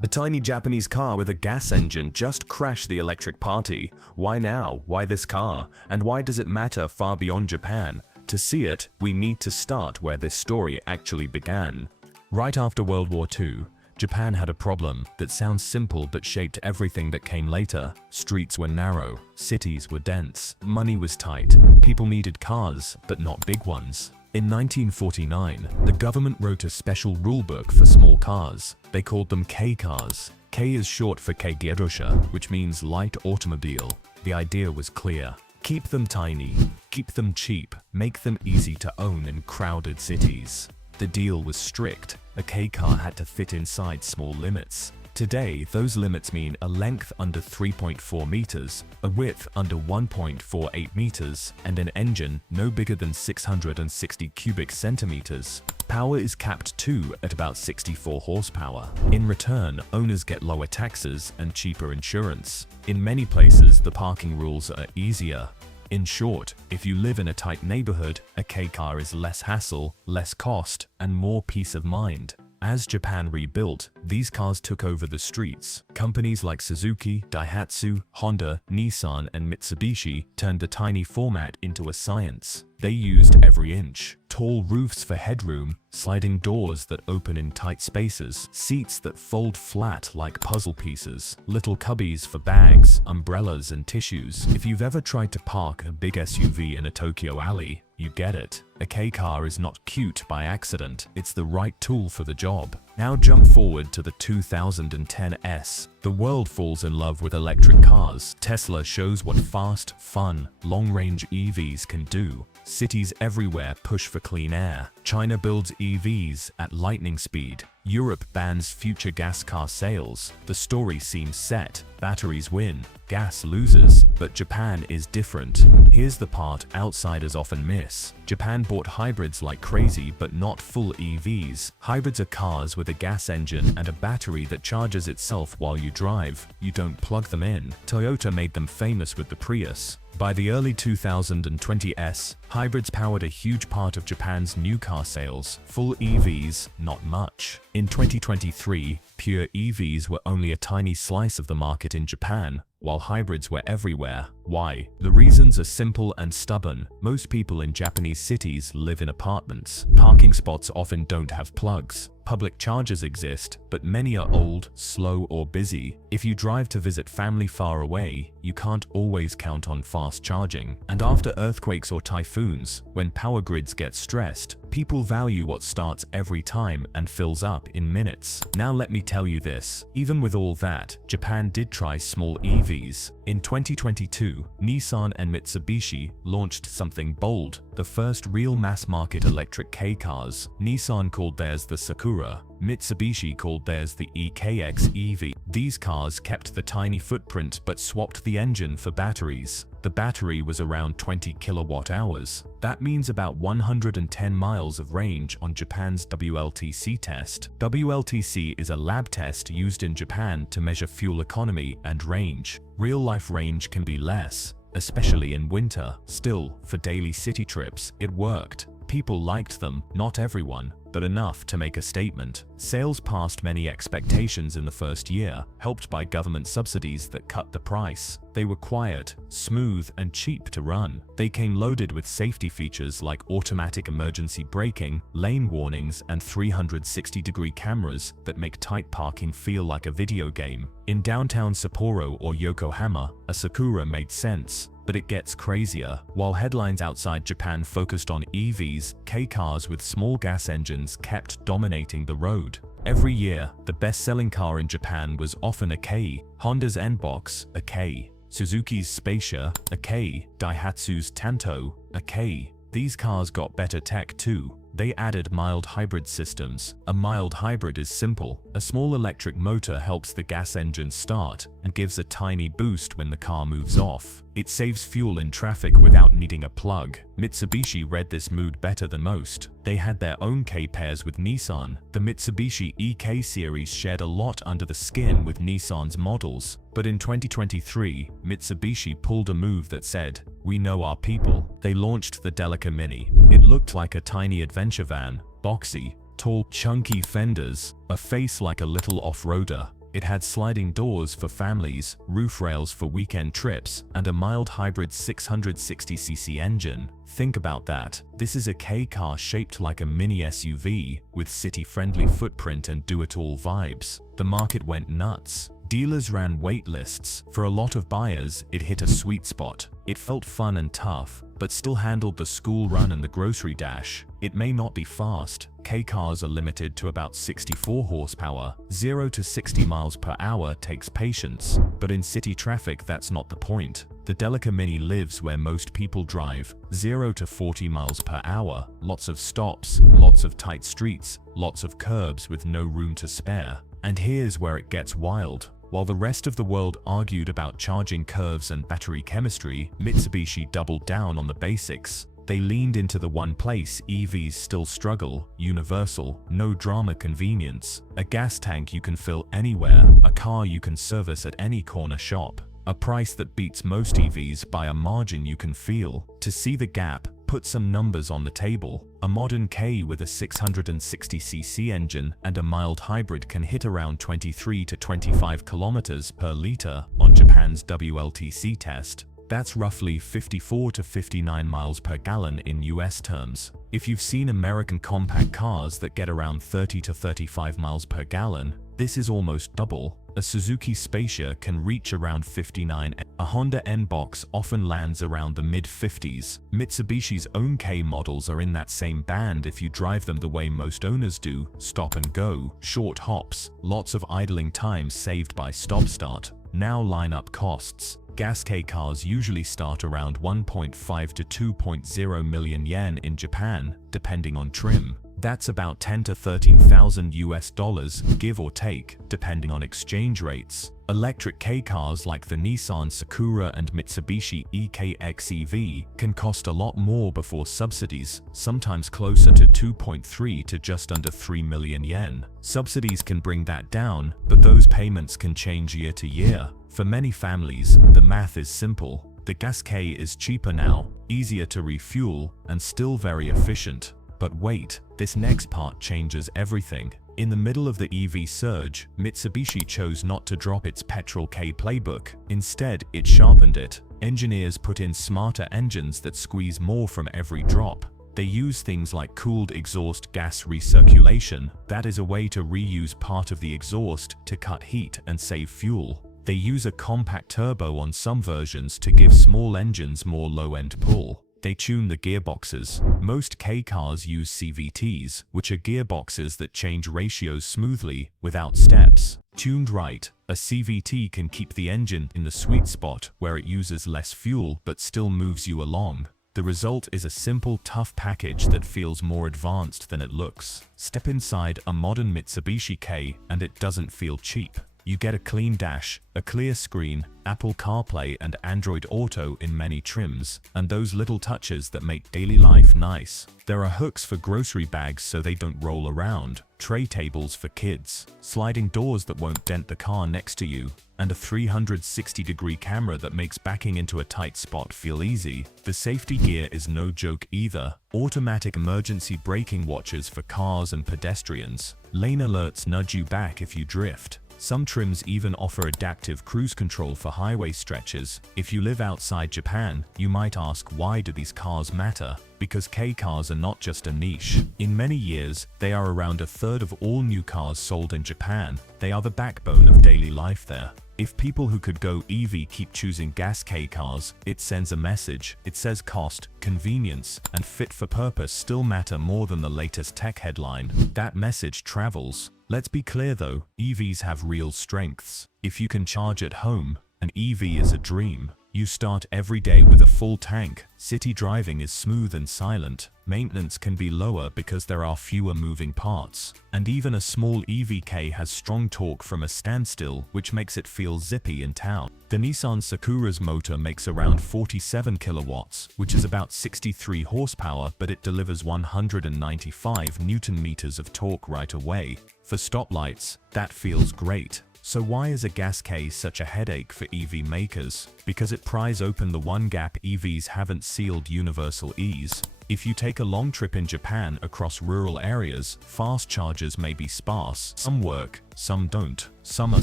A tiny Japanese car with a gas engine just crashed the electric party. Why now? Why this car? And why does it matter far beyond Japan? To see it, we need to start where this story actually began. Right after World War II, Japan had a problem that sounds simple but shaped everything that came later. Streets were narrow, cities were dense, money was tight, people needed cars, but not big ones. In 1949, the government wrote a special rulebook for small cars. They called them K-cars. K is short for Keigerosha, which means light automobile. The idea was clear. Keep them tiny, keep them cheap, make them easy to own in crowded cities. The deal was strict. A K-car had to fit inside small limits. Today, those limits mean a length under 3.4 meters, a width under 1.48 meters, and an engine no bigger than 660 cubic centimeters. Power is capped too at about 64 horsepower. In return, owners get lower taxes and cheaper insurance. In many places, the parking rules are easier. In short, if you live in a tight neighborhood, a K-car is less hassle, less cost, and more peace of mind. As Japan rebuilt, these cars took over the streets. Companies like Suzuki, Daihatsu, Honda, Nissan, and Mitsubishi turned the tiny format into a science. They used every inch. Tall roofs for headroom, sliding doors that open in tight spaces, seats that fold flat like puzzle pieces, little cubbies for bags, umbrellas, and tissues. If you've ever tried to park a big SUV in a Tokyo alley, you get it. A K-car is not cute by accident, it's the right tool for the job. Now jump forward to the 2010 S. The world falls in love with electric cars. Tesla shows what fast, fun, long-range EVs can do. Cities everywhere push for clean air. China builds EVs at lightning speed. Europe bans future gas car sales. The story seems set. Batteries win, gas loses, but Japan is different. Here's the part outsiders often miss. Japan bought hybrids like crazy, but not full EVs. Hybrids are cars with a gas engine and a battery that charges itself while you drive. You don't plug them in. Toyota made them famous with the Prius. By the early 2020s, hybrids powered a huge part of Japan's new car sales. Full EVs, not much. In 2023, pure EVs were only a tiny slice of the market in Japan, while hybrids were everywhere. Why? The reasons are simple and stubborn. Most people in Japanese cities live in apartments. Parking spots often don't have plugs. Public chargers exist, but many are old, slow, or busy. If you drive to visit family far away, you can't always count on fast charging. And after earthquakes or typhoons, when power grids get stressed, people value what starts every time and fills up in minutes. Now let me tell you this, even with all that, Japan did try small EVs. In 2022, Nissan and Mitsubishi launched something bold, the first real mass-market electric K-cars. Nissan called theirs the Sakura. Mitsubishi called theirs the EKX EV. These cars kept the tiny footprint but swapped the engine for batteries. The battery was around 20 kilowatt hours. That means about 110 miles of range on Japan's WLTC test. WLTC is a lab test used in Japan to measure fuel economy and range. Real-life range can be less, especially in winter. Still, for daily city trips, it worked. People liked them, not everyone, but enough to make a statement. Sales passed many expectations in the first year, helped by government subsidies that cut the price. They were quiet, smooth, and cheap to run. They came loaded with safety features like automatic emergency braking, lane warnings, and 360-degree cameras that make tight parking feel like a video game. In downtown Sapporo or Yokohama, a Sakura made sense. But it gets crazier. While headlines outside Japan focused on EVs, K-cars with small gas engines kept dominating the road. Every year, the best-selling car in Japan was often a K. Honda's N-Box, a K. Suzuki's Spacia, a K. Daihatsu's Tanto, a K. These cars got better tech too. They added mild hybrid systems. A mild hybrid is simple. A small electric motor helps the gas engine start and gives a tiny boost when the car moves off. It saves fuel in traffic without needing a plug. Mitsubishi read this mood better than most. They had their own K-pairs with Nissan. The Mitsubishi EK series shared a lot under the skin with Nissan's models. But in 2023, Mitsubishi pulled a move that said, "We know our people." They launched the Delica Mini. It looked like a tiny adventure van, boxy, tall, chunky fenders, a face like a little off-roader. It had sliding doors for families, roof rails for weekend trips, and a mild hybrid 660cc engine. Think about that. This is a K car shaped like a mini SUV, with city-friendly footprint and do-it-all vibes. The market went nuts. Dealers ran wait lists. For a lot of buyers, it hit a sweet spot. It felt fun and tough, but still handled the school run and the grocery dash. It may not be fast. K cars are limited to about 64 horsepower. 0 to 60 miles per hour takes patience. But in city traffic, that's not the point. The Delica Mini lives where most people drive. 0 to 40 miles per hour. Lots of stops, lots of tight streets, lots of curbs with no room to spare. And here's where it gets wild. While the rest of the world argued about charging curves and battery chemistry, Mitsubishi doubled down on the basics. They leaned into the one place EVs still struggle: universal, no drama convenience. A gas tank you can fill anywhere, a car you can service at any corner shop. A price that beats most EVs by a margin you can feel. To see the gap, put some numbers on the table. A modern K with a 660cc engine and a mild hybrid can hit around 23 to 25 kilometers per liter on Japan's WLTC test. That's roughly 54 to 59 miles per gallon in US terms. If you've seen American compact cars that get around 30 to 35 miles per gallon, this is almost double. A Suzuki Spacia can reach around 59. A Honda N-Box often lands around the mid-50s. Mitsubishi's own K models are in that same band if you drive them the way most owners do: stop and go, short hops, lots of idling time saved by stop-start. Now lineup costs. Gas K cars usually start around 1.5 to 2.0 million yen in Japan, depending on trim. That's about 10 to 13,000 US dollars, give or take, depending on exchange rates. Electric K cars like the Nissan Sakura and Mitsubishi EKX EV can cost a lot more before subsidies, sometimes closer to 2.3 to just under 3 million yen. Subsidies can bring that down, but those payments can change year to year. For many families, the math is simple. The Gas K is cheaper now, easier to refuel, and still very efficient. But wait, this next part changes everything. In the middle of the EV surge, Mitsubishi chose not to drop its petrol K playbook. Instead, it sharpened it. Engineers put in smarter engines that squeeze more from every drop. They use things like cooled exhaust gas recirculation. That is a way to reuse part of the exhaust to cut heat and save fuel. They use a compact turbo on some versions to give small engines more low-end pull. They tune the gearboxes. Most K cars use CVTs, which are gearboxes that change ratios smoothly, without steps. Tuned right, a CVT can keep the engine in the sweet spot where it uses less fuel but still moves you along. The result is a simple, tough package that feels more advanced than it looks. Step inside a modern Mitsubishi K and it doesn't feel cheap. You get a clean dash, a clear screen, Apple CarPlay and Android Auto in many trims, and those little touches that make daily life nice. There are hooks for grocery bags so they don't roll around, tray tables for kids, sliding doors that won't dent the car next to you, and a 360-degree camera that makes backing into a tight spot feel easy. The safety gear is no joke either. Automatic emergency braking watches for cars and pedestrians. Lane alerts nudge you back if you drift. Some trims even offer adaptive cruise control for highway stretches. If you live outside Japan, you might ask, why do these cars matter? Because K cars are not just a niche. In many years, they are around a third of all new cars sold in Japan. They are the backbone of daily life there. If people who could go EV keep choosing gas K cars, it sends a message. It says cost, convenience, and fit for purpose still matter more than the latest tech headline. That message travels. Let's be clear though, EVs have real strengths. If you can charge at home, an EV is a dream. You start every day with a full tank. City driving is smooth and silent. Maintenance can be lower because there are fewer moving parts. And even a small EVK has strong torque from a standstill, which makes it feel zippy in town. The Nissan Sakura's motor makes around 47 kilowatts, which is about 63 horsepower, but it delivers 195 Newton meters of torque right away. For stoplights, that feels great. So why is a gas case such a headache for EV makers? Because it pries open the one gap EVs haven't sealed: universal ease. If you take a long trip in Japan across rural areas, fast chargers may be sparse. Some work, some don't. Some are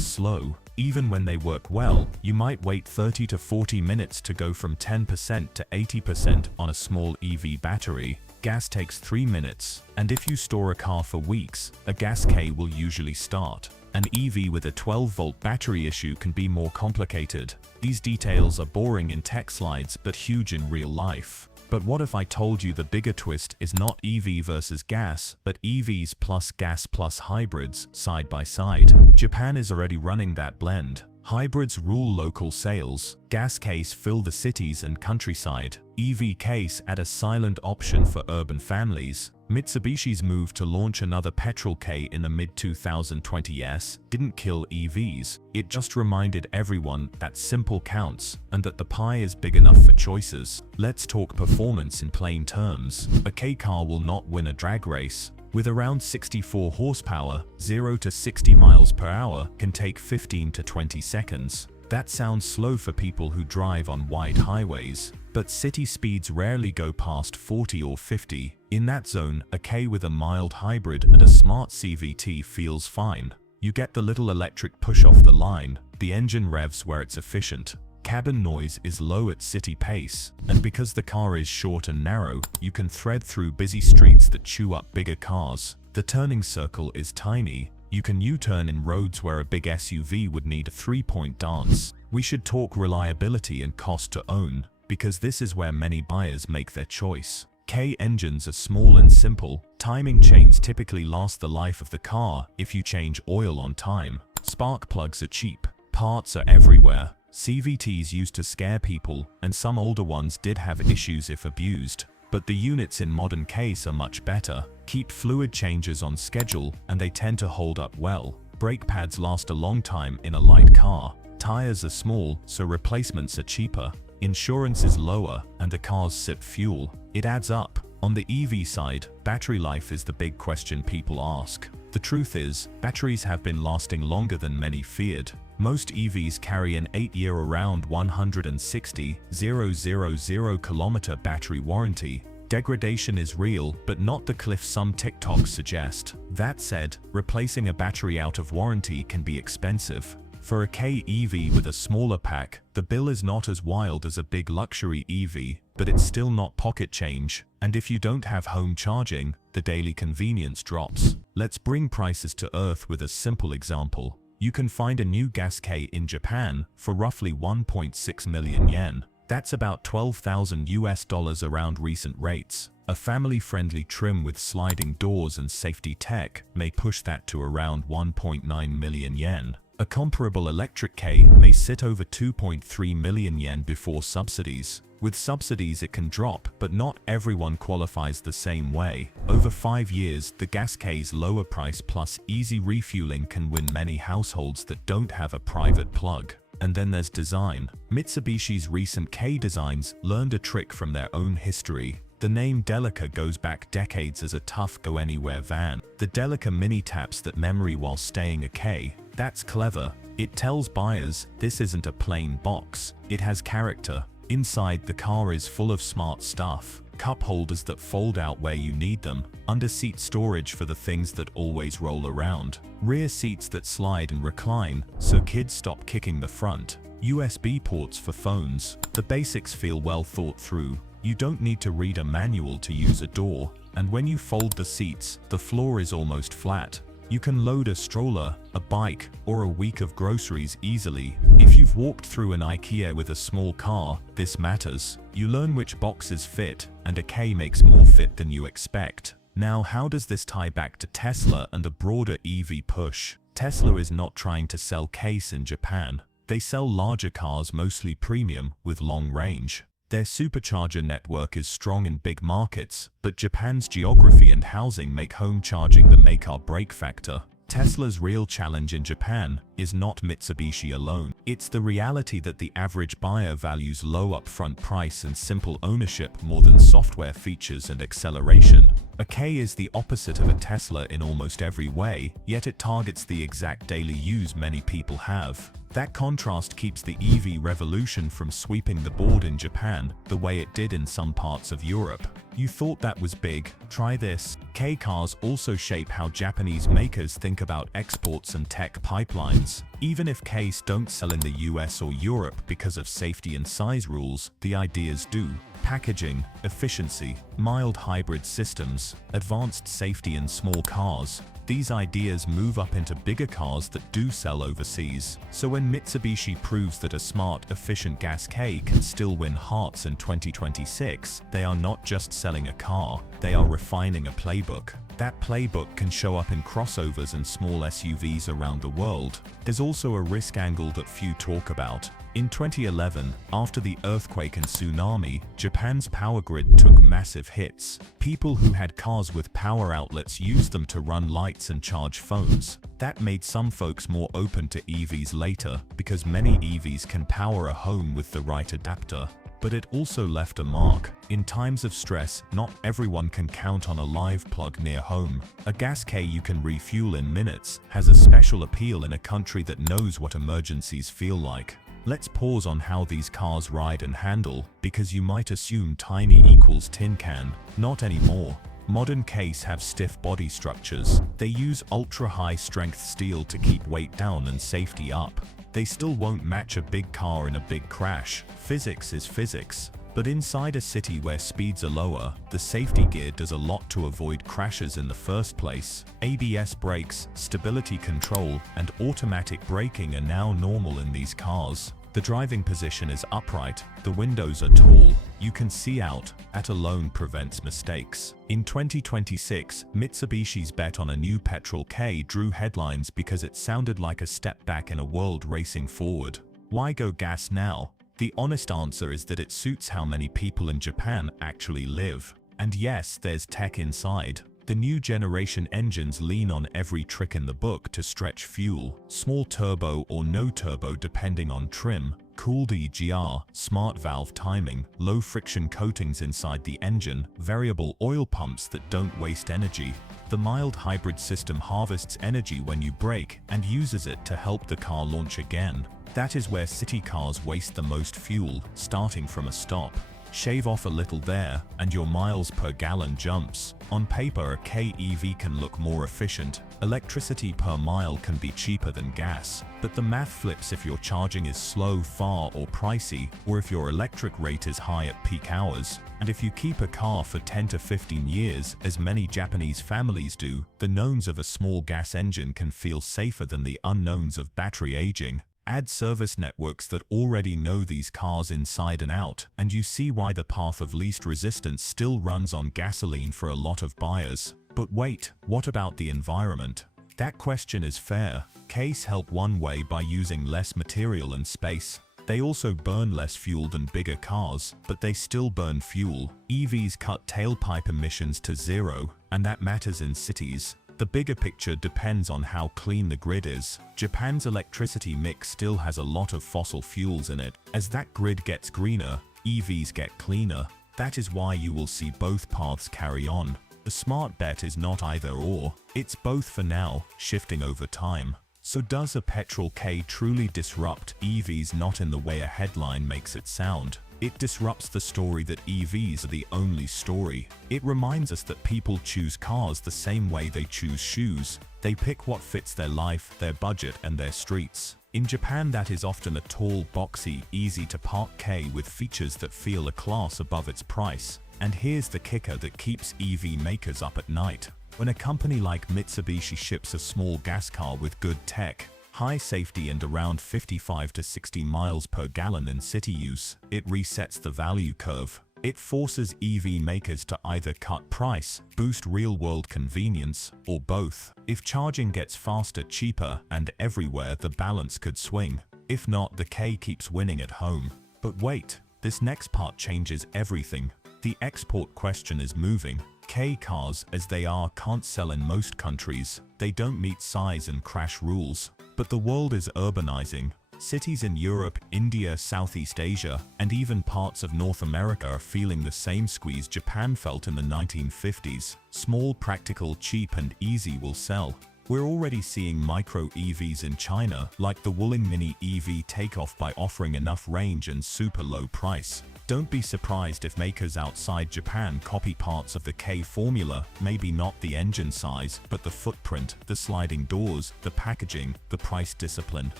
slow. Even when they work well, you might wait 30 to 40 minutes to go from 10% to 80% on a small EV battery. Gas takes 3 minutes, and if you store a car for weeks, a gas K will usually start. An EV with a 12-volt battery issue can be more complicated. These details are boring in tech slides but huge in real life. But what if I told you the bigger twist is not EV versus gas, but EVs plus gas plus hybrids side by side? Japan is already running that blend. Hybrids rule local sales. Gas case fill the cities and countryside. EV case add a silent option for urban families. Mitsubishi's move to launch another petrol K in the mid-2020s didn't kill EVs. It just reminded everyone that simple counts and that the pie is big enough for choices. Let's talk performance in plain terms. A K car will not win a drag race. With around 64 horsepower, 0 to 60 miles per hour can take 15 to 20 seconds. That sounds slow for people who drive on wide highways, but city speeds rarely go past 40 or 50. In that zone, a K with a mild hybrid and a smart CVT feels fine. You get the little electric push off the line, the engine revs where it's efficient. Cabin noise is low at city pace, and because the car is short and narrow, you can thread through busy streets that chew up bigger cars. The turning circle is tiny. You can U-turn in roads where a big SUV would need a 3-point dance. We should talk reliability and cost to own, because this is where many buyers make their choice. K engines are small and simple. Timing chains typically last the life of the car if you change oil on time. Spark plugs are cheap. Parts are everywhere. CVTs used to scare people, and some older ones did have issues if abused. But the units in modern case are much better. Keep fluid changes on schedule, and they tend to hold up well. Brake pads last a long time in a light car. Tires are small, so replacements are cheaper. Insurance is lower, and the cars sip fuel. It adds up. On the EV side, battery life is the big question people ask. The truth is, batteries have been lasting longer than many feared. Most EVs carry an 8-year around 160,000 kilometer battery warranty. Degradation is real, but not the cliff some TikToks suggest. That said, replacing a battery out of warranty can be expensive. For a K EV with a smaller pack, the bill is not as wild as a big luxury EV, but it's still not pocket change. And if you don't have home charging, the daily convenience drops. Let's bring prices to earth with a simple example. You can find a new gas K in Japan for roughly 1.6 million yen. That's about $12,000 around recent rates. A family-friendly trim with sliding doors and safety tech may push that to around 1.9 million yen. A comparable electric K may sit over 2.3 million yen before subsidies. With subsidies it can drop, but not everyone qualifies the same way. Over 5 years, the gas K's lower price plus easy refueling can win many households that don't have a private plug. And then there's design. Mitsubishi's recent K designs learned a trick from their own history. The name Delica goes back decades as a tough go-anywhere van. The Delica Mini taps that memory while staying a K. That's clever. It tells buyers, this isn't a plain box. It has character. Inside, the car is full of smart stuff. Cup holders that fold out where you need them. Under-seat storage for the things that always roll around. Rear seats that slide and recline, so kids stop kicking the front. USB ports for phones. The basics feel well thought through. You don't need to read a manual to use a door. And when you fold the seats, the floor is almost flat. You can load a stroller, a bike, or a week of groceries easily. If you've walked through an IKEA with a small car, this matters. You learn which boxes fit, and a K makes more fit than you expect. Now, how does this tie back to Tesla and a broader EV push? Tesla is not trying to sell case in Japan. They sell larger cars, mostly premium, with long range. Their supercharger network is strong in big markets, but Japan's geography and housing make home charging the make or break factor. Tesla's real challenge in Japan is not Mitsubishi alone. It's the reality that the average buyer values low upfront price and simple ownership more than software features and acceleration. A K is the opposite of a Tesla in almost every way, yet it targets the exact daily use many people have. That contrast keeps the EV revolution from sweeping the board in Japan the way it did in some parts of Europe. You thought that was big? Try this. K cars also shape how Japanese makers think about exports and tech pipelines. Even if Ks don't sell in the US or Europe because of safety and size rules, the ideas do. Packaging, efficiency, mild hybrid systems, advanced safety in small cars. These ideas move up into bigger cars that do sell overseas. So when Mitsubishi proves that a smart, efficient gas K can still win hearts in 2026, they are not just selling a car, they are refining a playbook. That playbook can show up in crossovers and small SUVs around the world. There's also a risk angle that few talk about. In 2011, after the earthquake and tsunami, Japan's power grid took massive hits. People who had cars with power outlets used them to run lights and charge phones. That made some folks more open to EVs later, because many EVs can power a home with the right adapter. But it also left a mark. In times of stress, not everyone can count on a live plug near home. A gas K you can refuel in minutes has a special appeal in a country that knows what emergencies feel like. Let's pause on how these cars ride and handle, because you might assume tiny equals tin can. Not anymore. Modern Ks have stiff body structures. They use ultra-high strength steel to keep weight down and safety up. They still won't match a big car in a big crash. Physics is physics. But inside a city where speeds are lower, the safety gear does a lot to avoid crashes in the first place. ABS brakes, stability control, and automatic braking are now normal in these cars. The driving position is upright, the windows are tall, you can see out. That alone prevents mistakes. In 2026, Mitsubishi's bet on a new petrol K drew headlines because it sounded like a step back in a world racing forward. Why go gas now? The honest answer is that it suits how many people in Japan actually live. And yes, there's tech inside. The new generation engines lean on every trick in the book to stretch fuel, small turbo or no turbo depending on trim, cooled EGR, smart valve timing, low friction coatings inside the engine, variable oil pumps that don't waste energy. The mild hybrid system harvests energy when you brake and uses it to help the car launch again. That is where city cars waste the most fuel, starting from a stop. Shave off a little there, and your miles per gallon jumps. On paper, a K EV can look more efficient. Electricity per mile can be cheaper than gas. But the math flips if your charging is slow, far, or pricey, or if your electric rate is high at peak hours. And if you keep a car for 10 to 15 years, as many Japanese families do, the knowns of a small gas engine can feel safer than the unknowns of battery aging. Add service networks that already know these cars inside and out, and you see why the path of least resistance still runs on gasoline for a lot of buyers. But wait, what about the environment? That question is fair. Ks help one way by using less material and space. They also burn less fuel than bigger cars, but they still burn fuel. EVs cut tailpipe emissions to zero, and that matters in cities. The bigger picture depends on how clean the grid is. Japan's electricity mix still has a lot of fossil fuels in it. As that grid gets greener, EVs get cleaner. That is why you will see both paths carry on. The smart bet is not either or, it's both for now, shifting over time. So does a petrol K truly disrupt EVs? Not in the way a headline makes it sound. It disrupts the story that EVs are the only story. It reminds us that people choose cars the same way they choose shoes. They pick what fits their life, their budget, and their streets. In Japan, that is often a tall, boxy, easy-to-park K with features that feel a class above its price. And here's the kicker that keeps EV makers up at night. When a company like Mitsubishi ships a small gas car with good tech, high safety, and around 55 to 60 miles per gallon in city use, it resets the value curve. It forces EV makers to either cut price, boost real-world convenience, or both. If charging gets faster, cheaper, and everywhere, the balance could swing. If not, the K keeps winning at home. But wait, this next part changes everything. The export question is moving. K cars, as they are, can't sell in most countries. They don't meet size and crash rules. But the world is urbanizing. Cities in Europe, India, Southeast Asia, and even parts of North America are feeling the same squeeze Japan felt in the 1950s. Small, practical, cheap, and easy will sell. We're already seeing micro EVs in China, like the Wuling Mini EV, take off by offering enough range and super low price. Don't be surprised if makers outside Japan copy parts of the K formula, maybe not the engine size, but the footprint, the sliding doors, the packaging, the price discipline.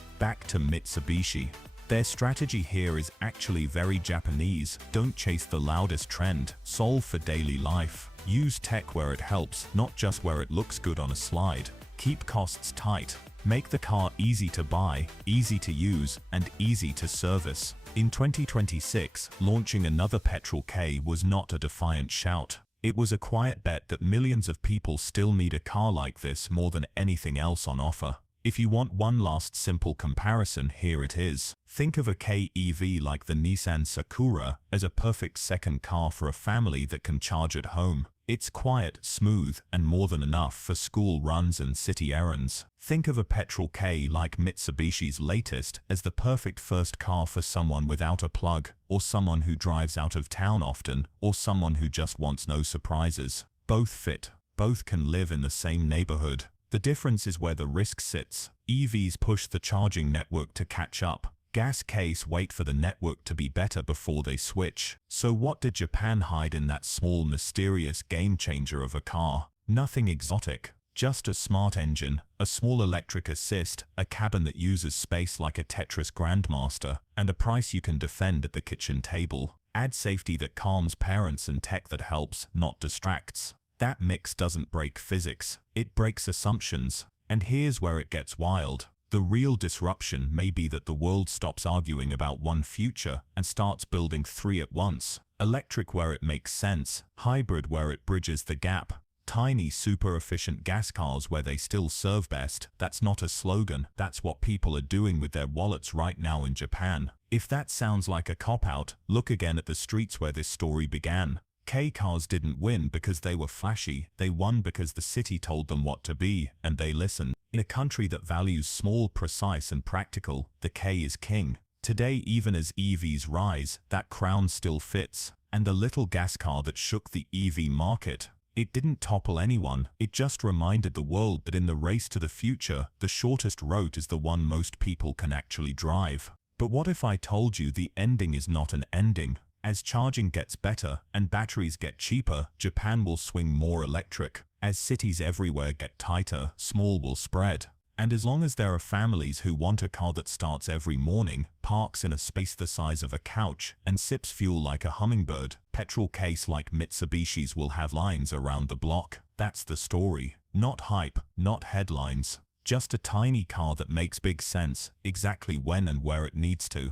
Back to Mitsubishi. Their strategy here is actually very Japanese. Don't chase the loudest trend, solve for daily life. Use tech where it helps, not just where it looks good on a slide. Keep costs tight. Make the car easy to buy, easy to use, and easy to service. In 2026, launching another petrol K was not a defiant shout. It was a quiet bet that millions of people still need a car like this more than anything else on offer. If you want one last simple comparison, here it is. Think of a K EV like the Nissan Sakura as a perfect second car for a family that can charge at home. It's quiet, smooth, and more than enough for school runs and city errands. Think of a petrol K like Mitsubishi's latest as the perfect first car for someone without a plug, or someone who drives out of town often, or someone who just wants no surprises. Both fit. Both can live in the same neighborhood. The difference is where the risk sits. EVs push the charging network to catch up. Gas Ks wait for the network to be better before they switch. So what did Japan hide in that small, mysterious game changer of a car? Nothing exotic. Just a smart engine, a small electric assist, a cabin that uses space like a Tetris grandmaster, and a price you can defend at the kitchen table. Add safety that calms parents and tech that helps, not distracts. That mix doesn't break physics, it breaks assumptions. And here's where it gets wild. The real disruption may be that the world stops arguing about one future and starts building three at once. Electric where it makes sense, hybrid where it bridges the gap, tiny super efficient gas cars where they still serve best. That's not a slogan, that's what people are doing with their wallets right now in Japan. If that sounds like a cop-out, look again at the streets where this story began. K cars didn't win because they were flashy, they won because the city told them what to be, and they listened. In a country that values small, precise, and practical, the K is king. Today, even as EVs rise, that crown still fits. And the little gas car that shook the EV market, it didn't topple anyone, it just reminded the world that in the race to the future, the shortest route is the one most people can actually drive. But what if I told you the ending is not an ending? As charging gets better and batteries get cheaper, Japan will swing more electric. As cities everywhere get tighter, small will spread. And as long as there are families who want a car that starts every morning, parks in a space the size of a couch, and sips fuel like a hummingbird, petrol Ks like Mitsubishi's will have lines around the block. That's the story. Not hype, not headlines. Just a tiny car that makes big sense, exactly when and where it needs to.